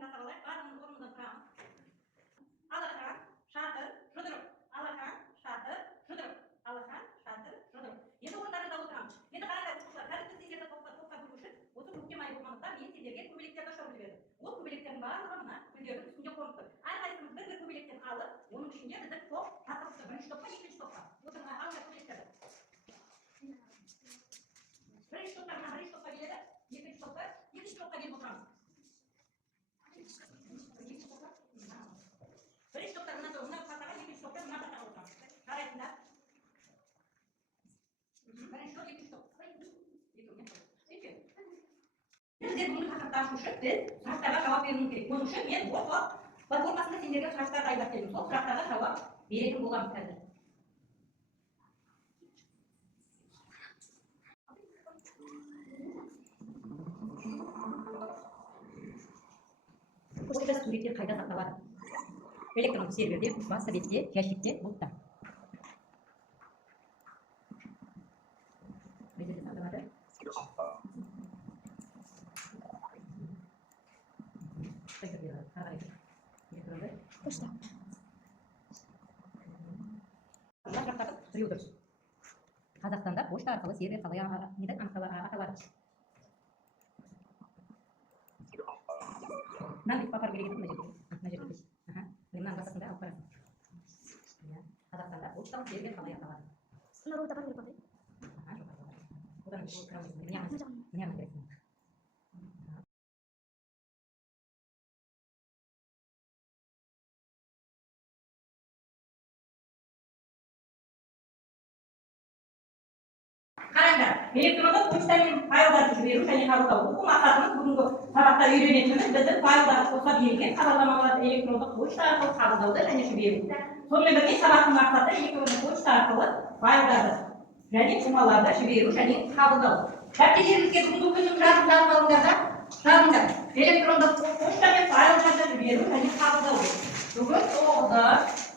жасап алайық. Барлығымыз орнымыздан тұрамыз. Алақан, шатыр, жұдырық. Алақан, шатыр, жұдырық. Алақан, шатыр, жұдырық. Енді орындарында отырамыз. Енді қараңдар оқушылар, қазір біз сендерді топқа бөлу үшін осы көктем айы болғандықтан мен сендерге көбелектерді шығарып жібердім. Ол көбелектердің барлығы мына гүлдердің үстінде қонып тұр. Әрқайсымыз бір көбелектен алып, оның ішінде біздің топ тақырыпты бірінші топқа, екінші топқа. Отырған алыңдар көбелектерді. Бірінші топқа мына бірінші топқа келеді, екінші топқа келіп отырамыз. Бірінші топтар мына партаға, екінші топтар мына партаға отырамыз. Қарайсыңдар. Бірінші топ, екінші топ. Біздер бұны тақырыпты ашу үшін біз сұрақтарға жауап беруіміз керек. Оның үшін мен осы платформасында сендерге сұрақтарды дайындап келдім. Сол сұрақтарға жауап беретін боламыз қазір. Осы суреттер қайда сақталады? Электрондық серверде, басты бетте, ящикте, бұлтта. Біздерде сақталады. Почта. Қазақстанда почта арқылы сервер қалай аталады? Мынаны апарып берген мына жерде. Мынаны басқасында алып барасың. Қазақстанда почталық сервер қалай аталады? Мына апарып беріп қойды. Одан мына керексің. Қараңдар, электрондық почтамен файлдарды жіберу және қабылдау. Оқу мақсатымыз бүгінгі сабақта үйренетініміз біздің файлдарды қоса берілген хабарламаларды электрондық почта арқылы қабылдауды және жіберу. Сонымен бірге сабақтың мақсаты электрондық почта арқылы файлдарды және жұмаларды жіберу және қабылдау. Дәптерлеріңізге бүгінгі күннің жазып алыңдар. Жазыңдар. Электрондық почтамен файлдарды жіберу және қабылдау. Бүгін 9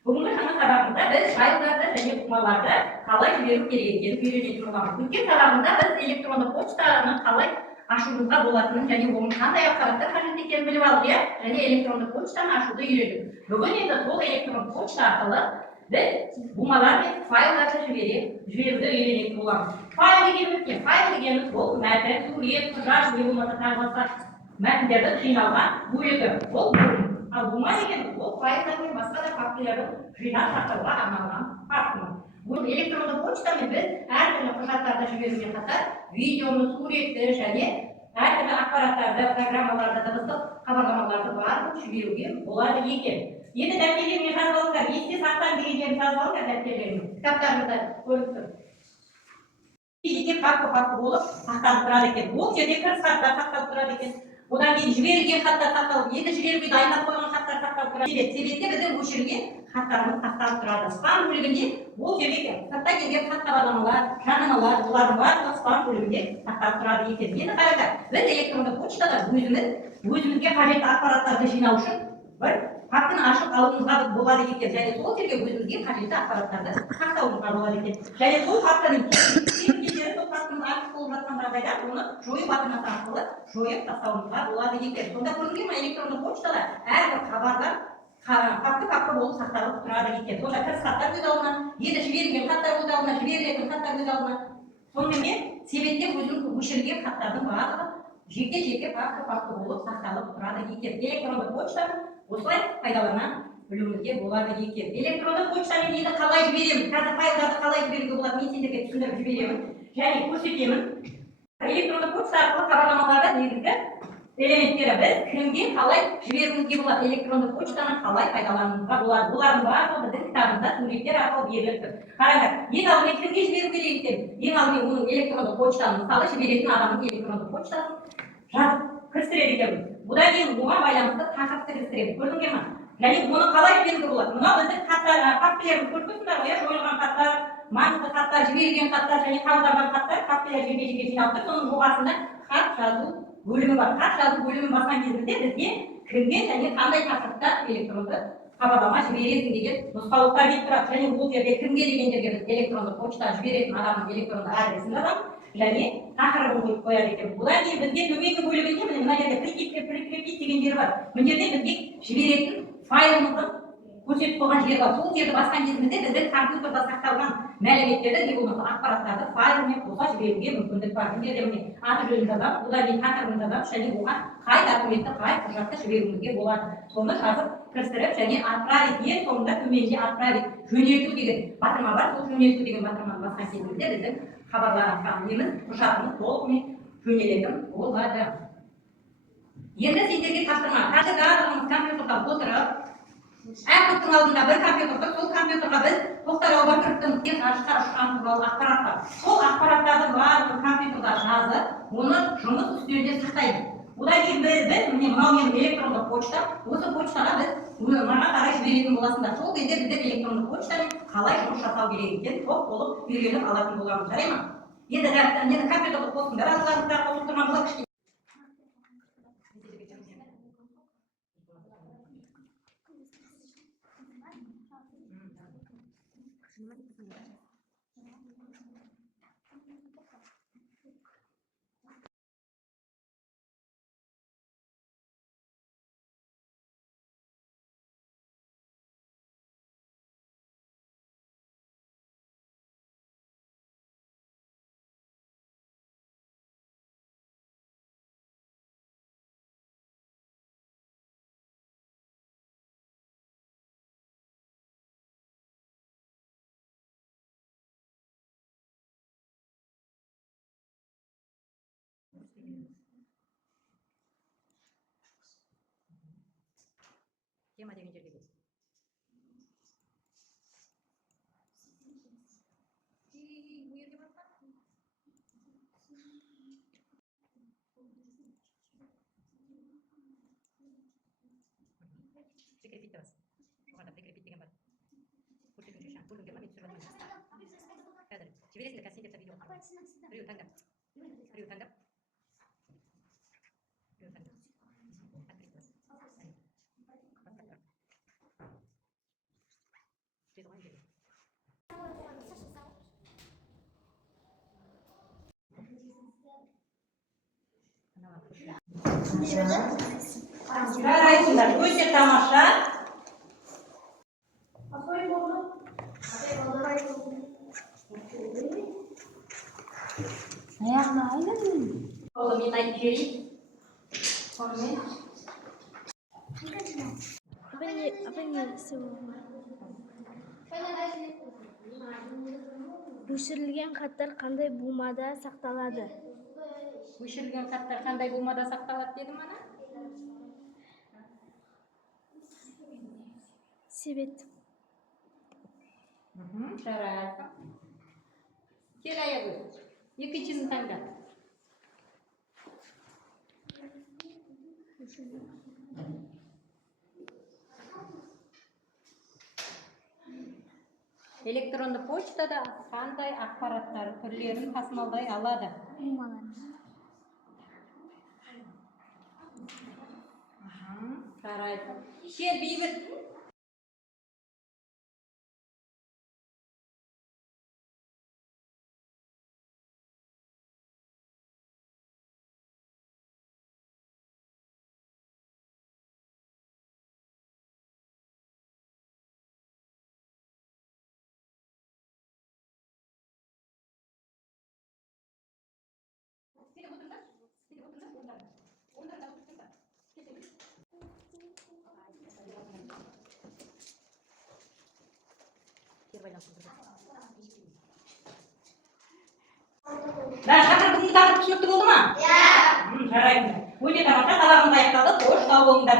Бүгінгі жаңа сабағында біз файлдарды және жұмаларды қалай жіберу керек екенін үйренетін боламыз. Өткен сабағында біз электрондық почтаны қалай ашуға болатынын және оның қандай ақпараттар қажет екенін біліп алдық, және электрондық почтаны ашуды үйрендік. Бүгін енді сол электрондық почта арқылы біз жұмалар мен файлдарды жіберуді үйренетін боламыз. Файл дегеніміз ол мәтін, сурет, құжат, не болмаса тағы басқа мәтіндерді жиналған бөлігі. Ол ал бума деген ол файлдар мен басқа да фактілерді жинап сақтауға арналған фактілер. Бұл электрондық почтамен біз әртүрлі құжаттарды жіберумен қатар видеоны, суретті және әртүрлі ақпараттарды, программаларды, дыбыстық хабарламаларды барлығын жіберуге болады екен. Енді дәптерлеріңе жазып алыңдар, есте сақтан дегендерін жазып алыңдар дәптерлеріңе. Кітаптарыңызда көріп тұр. Жеке папка болып сақталып тұрады екен. Ол жерде кіріс хаттар сақталып тұрады екен. Одан кейін жіберілген хаттар сақталып, енді жіберуге дайындап қойған хаттар сақталып тұрады. Себетте біздің өшірілген хаттарымыз сақталып тұрады. Спам бөлігінде ол жерде сырттан келген хат хабарламалар, жарнамалар, олардың барлығы спам бөлігінде сақталып тұрады екен. Енді қараңдар, біз электрондық почтада өзімізге қажетті ақпараттарды жинау үшін бір папканы ашып алуымызға болады екен. Және сол жерге өзімізге қажетті ақпараттарды сақтауымызға болады екен. Және сол папканың болып жатқан жағдайда оны жою батырмасы арқылы жойып тастауымызға болады екен. Сонда көрінген ме, электрондық почтада әрбір хабарлар папка болып сақталып тұрады екен. Сонда кіріс хаттар өз алдына, енді жіберілген хаттар өз алдына, жіберілетін хаттар өз алдына. Сонымен себетте өзінің өшірілген хаттардың барлығы жеке папка болып сақталып тұрады екен. Электрондық почтаны осылай пайдалана білуімізге болады екен. Электрондық почтамен енді қалай жібереміз? Қазір файлдарды қалай жіберуге болады? Мен сендерге түсіндіріп жіберемін және көрсетемін. Электрондық почта арқылы хабарламаларда негізгі элементтері біз кімге қалай жіберуімізге болады, электрондық почтаны қалай пайдалануға болады. Олардың барлығы біздің кітабымызда суреттер арқылы беріліп тұр. Қараңдар, ең алдымен кімге жіберу керек екен? Ең алдымен оның электрондық почтаны, мысалы жіберетін адамның электрондық почтасын жазып кірістіреді екенбіз. Бұдан кейін оған байланысты тақырыпты кірістіреміз. Көрдіңдер ме? Және оны қалай жіберуге болады? Мынау біздің фактілеріміз көріп тұрсыңдар ғой, жойылған хаттар, маңызды хаттар, жіберілген хаттар және қабылданған хаттар, фактілер жеке-жеке жиналып тұр. Соның жобасында хат жазу бөлімі бар. Хат жазу бөлімін басқан кезімізде бізге кімге және қандай тақырыпта электронды хабарлама жібересің деген нұсқаулықтар келіп тұрады. Және ол жерде кімге дегендерге біз электронды почта жіберетін адамның электронды адресін жазамыз және тақырыбын қойып қояды екен. Бұдан кейін бізге төменгі бөлігінде мына жерде прикрепить деген жер бар. Мына жерде бізге жіберетін файлымыздың көрсетіп қойған жері бар. Сол жерді басқан кезімізде біздің компьютерда сақталған мәліметтерді не болмаса ақпараттарды файлмен қоса жіберуге мүмкіндік бар. Мына жерде міне аты жөнін жазамыз, бұдан кейін тақырыбын жазамыз және оған қай документті, қай құжатты жіберуімізге болады. Соны жазып кірістіріп және отправить, ең соңында төменде отправить, жөнелту деген батырма бар. Сол жөнелту деген батырманы басқан кезімізде біздің хабарланған неміз құжатымыз толығымен жөнелетін болады. Енді сендерге тапсырма. Қазір барлығымыз компьютерда отырып әркімнің алдында бір компьютер тұр, сол компьютерға біз тоқтар кіріптің тек ғарышқа ұшқан туралы ақпарат бар. Сол ақпараттарды барлығын компьютерда жазып, оны жұмыс үстелінде сақтаймыз. Одан кейін біз міне мынау менің электронды почта, осы почтаға біз маған қарай жіберетін боласыңдар. Сол кезде біздер электронды почтамен қалай жұмыс жасау керек екенін топ болып үйреніп алатын боламыз, жарай ма? Енді компьютерді қосыңдар, алдыңызда қосып тұрған болады кішкене. Тема деген жерге келді. Прикрепить вас. Жоғарыда прикрепить деген бар. Көрсетіңізші шаң, көрдіңдер ма? Мен түсіріп жатырмын. Қазір жібересіңдер, қазір сендер видео. Біреу таңдап. Біреу таңдап. Біреу таңдап. Открыть вас. Жарайсыңдар, өте тамаша. Аяғына айналайын. Мен айтып жіберейін. Өшірілген хаттар қандай бумада сақталады? Өшірілген хаттар қандай бумада сақталады дедім ана? Себет. Жарайды. Кел аяғы. Екіншісін таңда. Электронды почтада қандай ақпараттар түрлерін тасымалдай алады? Жарайды. Кел бейбіт. Шақырдың тақырып түсінікті болды ма? Иә. Жарайды. Өте тамаша, сабағымыз аяқталды. Қош, сау болыңдар.